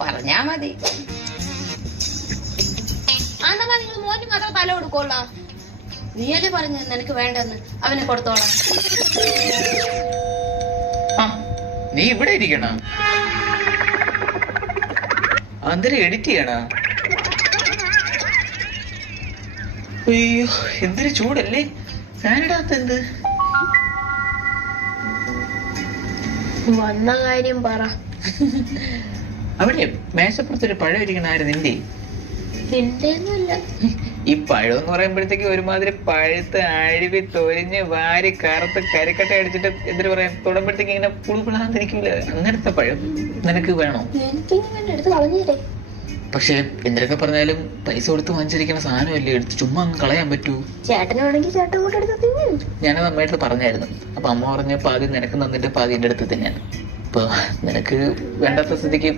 പറഞ്ഞാ മതി. അതെന്നാ നിങ്ങൾ മോന് മാത്രം തല കൊടുക്കോളാ? നീയല്ലേ പറഞ്ഞു നിനക്ക് വേണ്ടെന്ന്, അവനെ കൊടുത്തോളാം. നീ ഇവിടെ ഇരിക്കണ? അന്തരം എഡിറ്റ് ചെയ്യണ? അയ്യോ എന്തൊരു ചൂടല്ലേ, ഫാനിടാത്ത എന്ത്? വന്ന കാര്യം പറ. അവിടെ മേശപ്പുറത്തൊരു പഴം ഇരിക്കണായിരുന്നു നിന്റെ? നിന്റെയൊന്നുമല്ല. ഈ പഴം എന്ന് പറയുമ്പോഴത്തേക്ക് ഒരുമാതിരി പഴുത്ത് അഴുവി തൊരിഞ്ഞ് വാരി കറുത്ത് കരിക്കട്ട അടിച്ചിട്ട് എന്തിനു പറയാ തൊടുമ്പോഴത്തേക്ക് ഇങ്ങനെ പുളിപ്പിളാന്നിരിക്കൂല. അങ്ങനത്തെ പഴം നിനക്ക് വേണോ? എടുത്ത് കളഞ്ഞേരെ. പക്ഷെ എന്തൊക്കെ പറഞ്ഞാലും പൈസ കൊടുത്ത് വാങ്ങിച്ചിരിക്കുന്ന സാധനമല്ലേ, എടുത്ത് ചുമ്മാ അങ്ങ് കളയാൻ പറ്റൂ? ചേട്ടന് വേണമെങ്കിൽ ചേട്ടൻ കൂടെ എടുത്ത് തിന്നു. ഞാനത് അമ്മയുടെ പറഞ്ഞായിരുന്നു. അപ്പൊ അമ്മ പറഞ്ഞ പാതി നിനക്ക് തന്നിട്ട് പാതി എന്റെ അടുത്ത് തന്നെയാണ്. അപ്പൊ നിനക്ക് വേണ്ടാത്ത സ്ഥിതിക്ക്